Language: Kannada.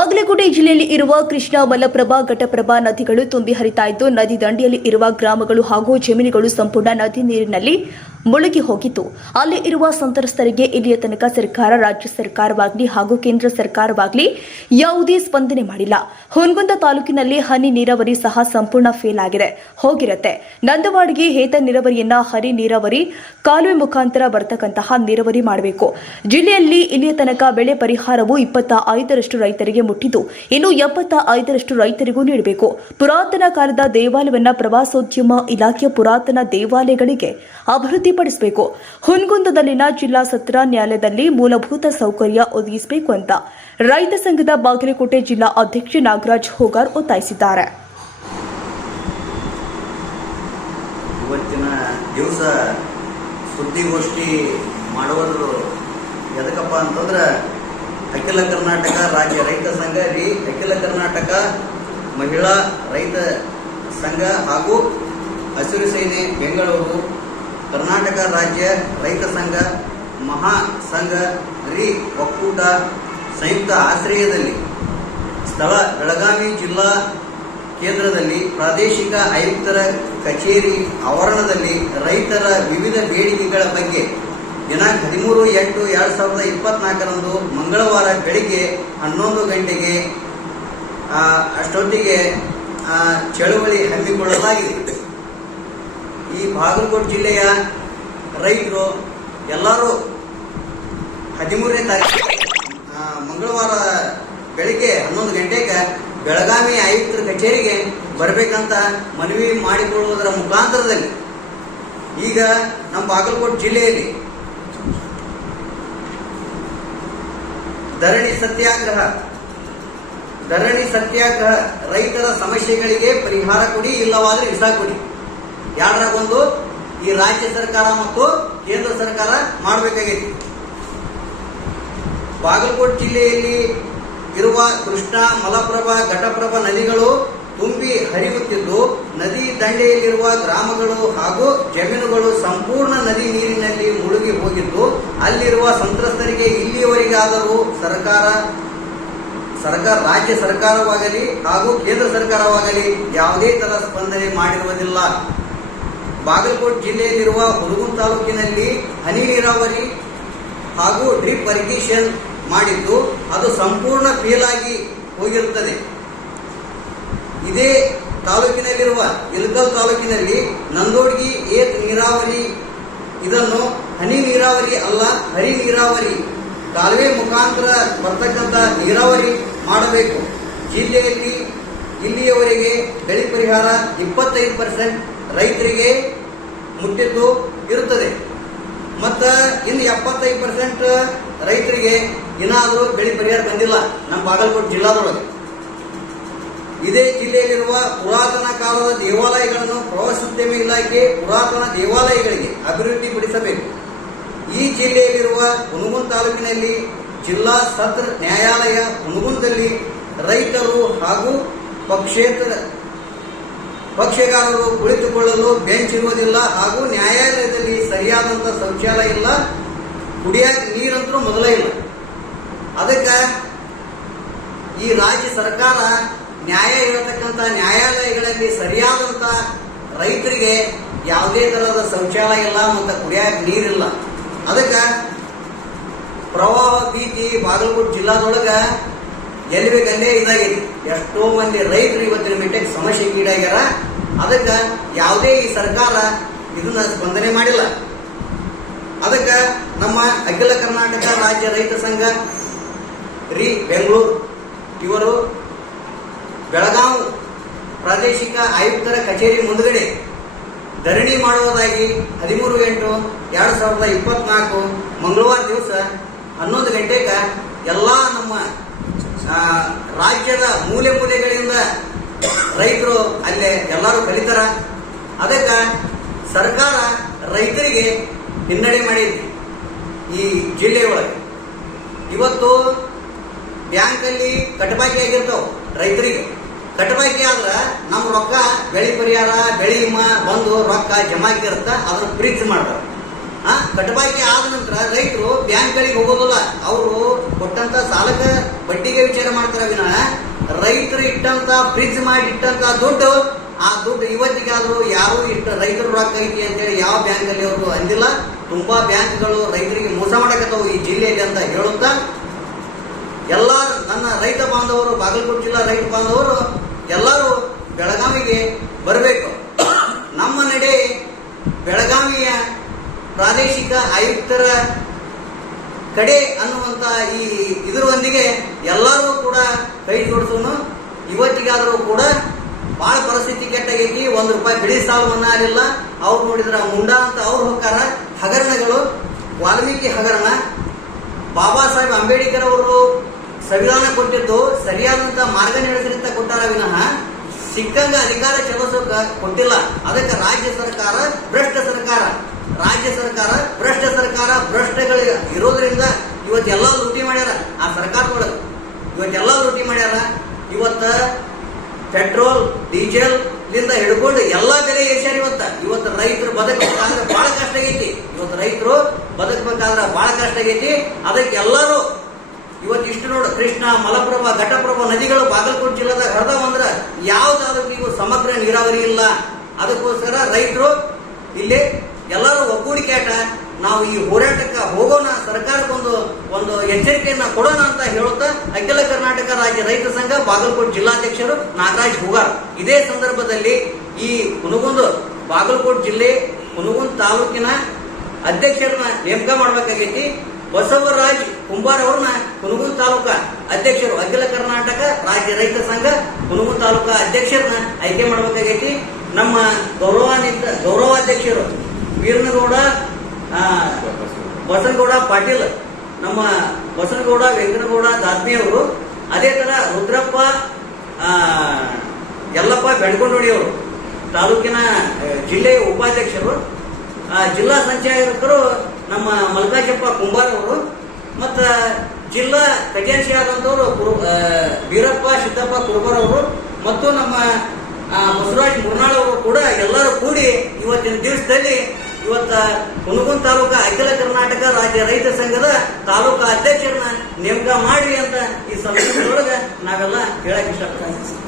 ಬಾಗಲಕೋಟೆ ಜಿಲ್ಲೆಯಲ್ಲಿ ಇರುವ ಕೃಷ್ಣಾ ಮಲಪ್ರಭಾ ಘಟಪ್ರಭಾ ನದಿಗಳು ತುಂಬಿ ಹರಿತಾ ಇದ್ದು, ನದಿ ದಂಡೆಯಲ್ಲಿ ಇರುವ ಗ್ರಾಮಗಳು ಹಾಗೂ ಜಮೀನುಗಳು ಸಂಪೂರ್ಣ ನದಿ ನೀರಿನಲ್ಲಿ ಮುಳುಗಿ ಹೋಗಿತ್ತು. ಅಲ್ಲಿ ಇರುವ ಸಂತ್ರಸ್ತರಿಗೆ ಇಲ್ಲಿಯ ತನಕ ಸರ್ಕಾರ, ರಾಜ್ಯ ಸರ್ಕಾರವಾಗಲಿ ಹಾಗೂ ಕೇಂದ್ರ ಸರ್ಕಾರವಾಗಲಿ ಯಾವುದೇ ಸ್ಪಂದನೆ ಮಾಡಿಲ್ಲ. ಹುನಗುಂದ ತಾಲೂಕಿನಲ್ಲಿ ಹನಿ ನೀರಾವರಿ ಸಹ ಸಂಪೂರ್ಣ ಫೇಲ್ ಆಗಿದೆ. ಹೋಗಿರತ್ತೆ. ನಂದವಾಡಿಗೆ ಹೇತ ನೀರಾವರಿಯನ್ನ ಹನಿ ನೀರಾವರಿ ಕಾಲುವೆ ಮುಖಾಂತರ ಬರ್ತಕ್ಕಂತಹ ನೀರಾವರಿ ಮಾಡಬೇಕು. ಜಿಲ್ಲೆಯಲ್ಲಿ ಇಲ್ಲಿಯ ತನಕ ಬೆಳೆ ಪರಿಹಾರವು ಇಪ್ಪತ್ತ ಐದರಷ್ಟು ರೈತರಿಗೆ ಮುಟ್ಟಿದ್ದು, ಇನ್ನು ಎಪ್ಪತ್ತ ಐದರಷ್ಟು ರೈತರಿಗೂ ನೀಡಬೇಕು. ಪುರಾತನ ಕಾಲದ ದೇವಾಲಯವನ್ನ ಪ್ರವಾಸೋದ್ಯಮ ಇಲಾಖೆಯ ಪುರಾತನ ದೇವಾಲಯಗಳಿಗೆ ಅಭಿವೃದ್ಧಿಪಡಿಸಬೇಕು ಹುನಗುಂದದಲ್ಲಿನ ಜಿಲ್ಲಾ ಸತ್ರ ನ್ಯಾಯಾಲಯದಲ್ಲಿ ಮೂಲಭೂತ ಸೌಕರ್ಯ ಒದಗಿಸಬೇಕು ಅಂತ ರೈತ ಸಂಘದ ಬಾಗಲಕೋಟೆ ಜಿಲ್ಲಾ ಅಧ್ಯಕ್ಷ ನಾಗರಾಜ್ ಹೋಗಾರ್ ಒತ್ತಾಯಿಸಿದ್ದಾರೆ. ಸುದ್ದಿಗೋಷ್ಠಿ ಎದಕ್ಕಪ್ಪ ಅಂತಂದ್ರೆ ಅಖಿಲ ಕರ್ನಾಟಕ ರಾಜ್ಯ ರೈತ ಸಂಘ, ರೀ ಅಖಿಲ ಕರ್ನಾಟಕ ಮಹಿಳಾ ರೈತ ಸಂಘ ಹಾಗೂ ಹಸಿರು ಸೇನೆ ಬೆಂಗಳೂರು ಕರ್ನಾಟಕ ರಾಜ್ಯ ರೈತ ಸಂಘ, ಮಹಾ ಸಂಘ, ರೀ ಒಕ್ಕೂಟ ಸಂಯುಕ್ತ ಆಶ್ರಯದಲ್ಲಿ ಸ್ಥಳ, ಬೆಳಗಾವಿ ಜಿಲ್ಲಾ ಕೇಂದ್ರದಲ್ಲಿ ಪ್ರಾದೇಶಿಕ ಆಯುಕ್ತರ ಕಚೇರಿ ಆವರಣದಲ್ಲಿ ರೈತರ ವಿವಿಧ ಬೇಡಿಕೆಗಳ ಬಗ್ಗೆ ದಿನಾಂಕ ಹದಿಮೂರು ಎಂಟು ಎರಡು ಸಾವಿರದ ಇಪ್ಪತ್ನಾಲ್ಕರಂದು ಮಂಗಳವಾರ ಬೆಳಿಗ್ಗೆ ಹನ್ನೊಂದು ಗಂಟೆಗೆ ಅಷ್ಟೊತ್ತಿಗೆ ಚಳುವಳಿ ಹಮ್ಮಿಕೊಳ್ಳಲಾಗಿದೆ. ಈ ಬಾಗಲಕೋಟೆ ಜಿಲ್ಲೆಯ ರೈತರು ಎಲ್ಲರೂ ಹದಿಮೂರನೇ ತಾರೀಕು ಮಂಗಳವಾರ ಬೆಳಿಗ್ಗೆ ಹನ್ನೊಂದು ಗಂಟೆಗೆ ಬೆಳಗಾವಿ ಆಯುಕ್ತರ ಕಚೇರಿಗೆ ಬರಬೇಕಂತ ಮನವಿ ಮಾಡಿಕೊಳ್ಳುವುದರ ಮುಖಾಂತರದಲ್ಲಿ ಈಗ ನಮ್ಮ ಬಾಗಲಕೋಟೆ ಜಿಲ್ಲೆಯಲ್ಲಿ ಧರಣಿ ಸತ್ಯಾಗ್ರಹ ಧರಣಿ ಸತ್ಯಾಗ್ರಹ ರೈತರ ಸಮಸ್ಯೆಗಳಿಗೆ ಪರಿಹಾರ ಕೊಡಿ, ಇಲ್ಲವಾದರೆ ವಿಸಾ ಕೊಡಿ. ಯಾರಾಗೊಂದು ಈ ರಾಜ್ಯ ಸರ್ಕಾರ ಮತ್ತು ಕೇಂದ್ರ ಸರ್ಕಾರ ಮಾಡಬೇಕಾಗೈತಿ. ಬಾಗಲಕೋಟೆ ಜಿಲ್ಲೆಯಲ್ಲಿ ಇರುವ ಕೃಷ್ಣಾ, ಮಲಪ್ರಭಾ, ಘಟಪ್ರಭಾ ನದಿಗಳು ತುಂಬಿ ಹರಿಯುತ್ತಿದ್ದು, ನದಿ ದಂಡೆಯಲ್ಲಿರುವ ಗ್ರಾಮಗಳು ಹಾಗೂ ಜಮೀನುಗಳು ಸಂಪೂರ್ಣ ನದಿ ನೀರಿನಲ್ಲಿ ಮುಳುಗಿ ಹೋಗಿದ್ದು, ಅಲ್ಲಿರುವ ಸಂತ್ರಸ್ತರಿಗೆ ಇಲ್ಲಿಯವರೆಗಾದರೂ ಸರ್ಕಾರ ಸರ್ಕಾರ, ರಾಜ್ಯ ಸರ್ಕಾರವಾಗಲಿ ಹಾಗೂ ಕೇಂದ್ರ ಸರ್ಕಾರವಾಗಲಿ ಯಾವುದೇ ತರ ಸ್ಪಂದನೆ ಮಾಡಿರುವುದಿಲ್ಲ. ಬಾಗಲಕೋಟೆ ಜಿಲ್ಲೆಯಲ್ಲಿರುವ ಹುನಗುಂದ ತಾಲೂಕಿನಲ್ಲಿ ಹನಿ ನೀರಾವರಿ ಹಾಗೂ ಡ್ರಿಪ್ ಅರಿಗೇಷನ್ ಮಾಡಿದ್ದು, ಅದು ಸಂಪೂರ್ಣ ಫೇಲ್ ಆಗಿ ಹೋಗಿರುತ್ತದೆ. ಇದೇ ತಾಲೂಕಿನಲ್ಲಿರುವ ಇಲ್ಕಲ್ ತಾಲೂಕಿನಲ್ಲಿ ನಂದೋಡ್ಗಿ ಏತ್ ನೀರಾವರಿ, ಇದನ್ನು ಹನಿ ನೀರಾವರಿ ಅಲ್ಲ, ಹರಿ ನೀರಾವರಿ, ಕಾಲುವೆ ಮುಖಾಂತರ ಬರ್ತಕ್ಕಂಥ ನೀರಾವರಿ ಮಾಡಬೇಕು. ಜಿಲ್ಲೆಯಲ್ಲಿ ಇಲ್ಲಿಯವರೆಗೆ ಬೆಳೆ ಪರಿಹಾರ ಇಪ್ಪತ್ತೈದು ಪರ್ಸೆಂಟ್ ರೈತರಿಗೆ ಮುಟ್ಟಿದ್ದು ಇರುತ್ತದೆ. ಮತ್ತು ಇನ್ನು ಎಪ್ಪತ್ತೈದು ಪರ್ಸೆಂಟ್ ರೈತರಿಗೆ ಏನಾದರೂ ಬೆಳೆ ಪರಿಹಾರ ಬಂದಿಲ್ಲ ನಮ್ಮ ಬಾಗಲಕೋಟೆ ಜಿಲ್ಲಾದೊಳಗೆ. ಇದೇ ಜಿಲ್ಲೆಯಲ್ಲಿರುವ ಪುರಾತನ ಕಾಲದ ದೇವಾಲಯಗಳನ್ನು ಪ್ರವಾಸೋದ್ಯಮ ಇಲಾಖೆ ಪುರಾತನ ದೇವಾಲಯಗಳಿಗೆ ಅಭಿವೃದ್ಧಿಪಡಿಸಬೇಕು. ಈ ಜಿಲ್ಲೆಯಲ್ಲಿರುವ ಹುನಗುಂದ ತಾಲೂಕಿನಲ್ಲಿ ಜಿಲ್ಲಾ ಸತ್ರ ನ್ಯಾಯಾಲಯ ಹುನಗುಂದದಲ್ಲಿ ರೈತರು ಹಾಗೂ ಪಕ್ಷೇತರ ಪಕ್ಷಗಾರರು ಕುಳಿತುಕೊಳ್ಳಲು ಬೆಂಚ್ ಇರುವುದಿಲ್ಲ ಹಾಗೂ ನ್ಯಾಯಾಲಯದಲ್ಲಿ ಸರಿಯಾದಂತ ಶೌಚಾಲಯ ಇಲ್ಲ. ಕುಡಿಯಾಕ ನೀರಂತೂ ಮೊದಲೇ ಇಲ್ಲ. ಅದಕ್ಕೆ ಈ ರಾಜ್ಯ ಸರ್ಕಾರ ನ್ಯಾಯ ಇರತಕ್ಕಂಥ ನ್ಯಾಯಾಲಯಗಳಲ್ಲಿ ಸರಿಯಾದಂತ ರೈತರಿಗೆ ಯಾವುದೇ ತರಹದ ಶೌಚಾಲಯ ಇಲ್ಲ ಮತ್ತು ಕುಡಿಯಾಕ ನೀರಿಲ್ಲ ಅದಕ್ಕೆ ಪ್ರವಾಹ ಭೀತಿ ಬಾಗಲಕೋಟೆ ಜಿಲ್ಲಾದೊಳಗ ಎಲ್ಲಿ ಬೇಕಲ್ಲೇ ಇದಾಗಿದೆ ಎಷ್ಟೋ ಮಂದಿ ರೈತರು ಇವತ್ತಿನ ಸಮಸ್ಯೆಗೆ ಈಡಾಗ್ಯಾರ. ಅದಕ್ಕೆ ಯಾವುದೇ ಈ ಸರ್ಕಾರ ಇದನ್ನ ಸ್ಪಂದನೆ ಮಾಡಿಲ್ಲ. ಅದಕ್ಕೆ ನಮ್ಮ ಅಖಿಲ ಕರ್ನಾಟಕ ರಾಜ್ಯ ರೈತ ಸಂಘ, ರೀ ಬೆಂಗಳೂರು, ಇವರು ಬೆಳಗಾವಿ ಪ್ರಾದೇಶಿಕ ಆಯುಕ್ತರ ಕಚೇರಿ ಮುಂದುಗಡೆ ಧರಣಿ ಮಾಡುವುದಾಗಿ ಹದಿಮೂರು ಎಂಟು ಎರಡು ಸಾವಿರದ ಇಪ್ಪತ್ನಾಲ್ಕು ಮಂಗಳವಾರ ದಿವಸ ಹನ್ನೊಂದು ಗಂಟೆಗೆ ಎಲ್ಲ ನಮ್ಮ ರಾಜ್ಯದ ಮೂಲೆ ಮೂಲೆಗಳಿಂದ ರೈತರು ಅಲ್ಲೇ ಎಲ್ಲರೂ ಕಲಿತಾರ. ಅದಕ್ಕೆ ಸರ್ಕಾರ ರೈತರಿಗೆ ಹಿನ್ನಡೆ ಮಾಡಿದೆ ಈ ಜಿಲ್ಲೆಯೊಳಗೆ ಇವತ್ತು ಬ್ಯಾಂಕಲ್ಲಿ ಕಟಬಾಕಿ ಆಗಿರ್ತಾವ ರೈತರಿಗೆ. ಕಟಬಾಕಿ ಆದ್ರೆ ನಮ್ಮ ರೊಕ್ಕ ಬೆಳೆ ಪರಿಹಾರ, ಬೆಳೆ ವಿಮಾ ಬಂದು ರೊಕ್ಕ ಜಮಾ ಇರುತ್ತ ಅದನ್ನ ಫ್ರೀಜ್ ಮಾಡ್ತಾರೆ. ಆ ಕಟಬಾಕಿ ಆದ ನಂತರ ರೈತರು ಬ್ಯಾಂಕ್ಗಳಿಗೆ ಹೋಗೋದಿಲ್ಲ. ಅವರು ಕೊಟ್ಟಂತ ಸಾಲಕ್ಕೆ ಬಡ್ಡಿಗೆ ವಿಚಾರ ಮಾಡ್ತಾರೆ ವಿನ ರೈತರು ಇಟ್ಟಂತ ಫ್ರಿಜ್ ಮಾಡಿ ಇಟ್ಟಂತ ದುಡ್ಡು, ಆ ದುಡ್ಡು ಇವತ್ತಿಗಾದ್ರೂ ಯಾರು ಇಟ್ಟ ರೈತರು ರೊಕ್ಕ ಐತಿ ಅಂತೇಳಿ ಯಾವ ಬ್ಯಾಂಕ್ ಅಲ್ಲಿ ಅವರು ಅಂದಿಲ್ಲ. ತುಂಬಾ ಬ್ಯಾಂಕ್ಗಳು ರೈತರಿಗೆ ಮೋಸ ಮಾಡಕತ್ತವು ಈ ಜಿಲ್ಲೆಯಲ್ಲಿ ಅಂತ ಹೇಳುತ್ತಾ, ಎಲ್ಲ ನನ್ನ ರೈತ ಬಾಂಧವರು, ಬಾಗಲಕೋಟೆ ಜಿಲ್ಲಾ ರೈತ ಬಾಂಧವರು ಎಲ್ಲರೂ ಬೆಳಗಾವಿಗೆ ಬರಬೇಕು. ನಮ್ಮ ನಡೆ ಬೆಳಗಾವಿಯ ಪ್ರಾದೇಶಿಕ ಆಯುಕ್ತರ ಕಡೆ ಅನ್ನುವಂತ ಈ ಇದರೊಂದಿಗೆ ಎಲ್ಲರೂ ಕೂಡ ಕೈ ಜೋಡಿಸೋನು. ಇವತ್ತಿಗಾದರೂ ಕೂಡ ಬಹಳ ಪರಿಸ್ಥಿತಿ ಕೆಟ್ಟಾಗೈತಿ. ಒಂದು ರೂಪಾಯಿ ಬಿಳಿ ಸಾಲ ಮನ್ನಾ ಆಗಿಲ್ಲ ಅವ್ರು ನೋಡಿದ್ರೆ ಮುಂಡಾ ಅಂತ ಅವ್ರು ಹೋಗ್ತಾರ ಹಗರಣಗಳು, ವಾಲ್ಮೀಕಿ ಹಗರಣ. ಬಾಬಾ ಸಾಹೇಬ್ ಅಂಬೇಡ್ಕರ್ ಅವರು ಸಂವಿಧಾನ ಕೊಟ್ಟಿದ್ದು ಸರಿಯಾದಂತ ಮಾರ್ಗನಿರ್ದೇಶನ ಕೊಟ್ಟಾರ ವಿನಃ ಸಿಕ್ಕಂಗ ಅಧಿಕಾರ ಚಲಿಸೋಕ ಕೊಟ್ಟಿಲ್ಲ. ಅದಕ್ಕೆ ರಾಜ್ಯ ಸರ್ಕಾರ, ಭ್ರಷ್ಟ ಸರ್ಕಾರ. ರಾಜ್ಯ ಸರ್ಕಾರ, ಭ್ರಷ್ಟ ಸರ್ಕಾರ ಇರೋದ್ರಿಂದ ಇವತ್ತೆಲ್ಲ ಲೂಟಿ ಮಾಡ್ಯಾರ. ಆ ಸರ್ಕಾರದೊಳಗೆ ಇವತ್ತೆಲ್ಲ ಲೂಟಿ ಮಾಡ್ಯಾರ. ಇವತ್ತ ಪೆಟ್ರೋಲ್, ಡೀಸೆಲ್ ಲಿಂದ ಹಿಡ್ಕೊಂಡು ಎಲ್ಲಾ ಬೆಲೆ ಏಷ್ಯಾರ ಇವತ್ತ. ಇವತ್ತು ರೈತರು ಬದುಕಬೇಕಾದ್ರೆ ಬಹಳ ಕಷ್ಟ ಆಗೈತಿ. ಇವತ್ತು ರೈತರು ಬದುಕಬೇಕಾದ್ರೆ ಬಹಳ ಕಷ್ಟ ಆಗೈತಿ. ಅದಕ್ಕೆ ಎಲ್ಲರೂ ಇವತ್ತು ಇಷ್ಟು ನೋಡು, ಕೃಷ್ಣ, ಮಲಪ್ರಭಾ ಘಟಪ್ರಭಾ ನದಿಗಳು ಬಾಗಲಕೋಟೆ ಜಿಲ್ಲಾದಾಗ ಯಾವ ನೀವು ಸಮಗ್ರ ನೀರಾವರಿ ಇಲ್ಲ. ಅದಕ್ಕೋಸ್ಕರ ರೈತರು ಇಲ್ಲಿ ಎಲ್ಲರೂ ಒಗ್ಗೂಡಿಕೆ ಆಟ ನಾವು ಈ ಹೋರಾಟಕ್ಕೆ ಹೋಗೋಣ ಸರ್ಕಾರಕ್ಕೊಂದು ಒಂದು ಎಚ್ಚರಿಕೆಯನ್ನ ಕೊಡೋಣ ಅಂತ ಹೇಳುತ್ತಾ ಅಖಿಲ ಕರ್ನಾಟಕ ರಾಜ್ಯ ರೈತ ಸಂಘ, ಬಾಗಲಕೋಟೆ ಜಿಲ್ಲಾಧ್ಯಕ್ಷರು ನಾಗರಾಜ್ ಹುಗಾರ್. ಇದೇ ಸಂದರ್ಭದಲ್ಲಿ ಈ ಕುನಗುಂದ ಬಾಗಲಕೋಟೆ ಜಿಲ್ಲೆ ಕುನಗುಂದ ತಾಲೂಕಿನ ಅಧ್ಯಕ್ಷರನ್ನ ನೇಮಕ ಮಾಡಬೇಕಾಗೈತಿ. ಬಸವರಾಜ್ ಕುಂಬಾರ್ ಅವ್ರನ್ನ ಕುನಗುಂದ ತಾಲೂಕ ಅಧ್ಯಕ್ಷರು ಅಖಿಲ ಕರ್ನಾಟಕ ರಾಜ್ಯ ರೈತ ಸಂಘ ಕುನಗುಂದ ತಾಲೂಕಾ ಅಧ್ಯಕ್ಷರನ್ನ ಆಯ್ಕೆ ಮಾಡಬೇಕಾಗೈತಿ. ನಮ್ಮ ಗೌರವಾನ್ವಿತ ಗೌರವಾಧ್ಯಕ್ಷರು ವೀರನಗೌಡ ಬಸನಗೌಡ ಪಾಟೀಲ್. ನಮ್ಮ ಬಸನಗೌಡ ವೆಂಕನಗೌಡ ದಾದ್ಮಿ ಅವರು. ಅದೇ ತರ ರುದ್ರಪ್ಪ ಯಲ್ಲಪ್ಪ ಅವರು. ತಾಲೂಕಿನ ಜಿಲ್ಲೆಯ ಉಪಾಧ್ಯಕ್ಷರು. ಜಿಲ್ಲಾ ಸಂಚಾಲಕರು ನಮ್ಮ ಮಲ್ಕಾಜಪ್ಪ ಕುಂಬಾರ್ ಅವರು. ಮತ್ತ ಜಿಲ್ಲಾ ಖಜಾನ್ಸಿ ಆದಂತವರು ಕುರು- ವೀರಪ್ಪ ಸಿದ್ದಪ್ಪ ಕುರುಬರ್ ಅವರು. ಮತ್ತು ನಮ್ಮ ಬಸವರಾಜ್ ಮುರ್ನಾಳ್ ಅವರು ಕೂಡ ಎಲ್ಲರೂ ಕೂಡಿ ಇವತ್ತಿನ ದಿವಸದಲ್ಲಿ ಇವತ್ತ ಕುಣಗುನ್ ತಾಲೂಕ ಅಖಿಲ ಕರ್ನಾಟಕ ರಾಜ್ಯ ರೈತ ಸಂಘದ ತಾಲೂಕಾ ಅಧ್ಯಕ್ಷರನ್ನ ನೇಮಕ ಮಾಡ್ರಿ ಅಂತ ಈ ಸಂದರ್ಭದೊಳಗ ನಾವೆಲ್ಲ ಹೇಳಕ್ ಇಷ್ಟಪಡ್ತೀವಿ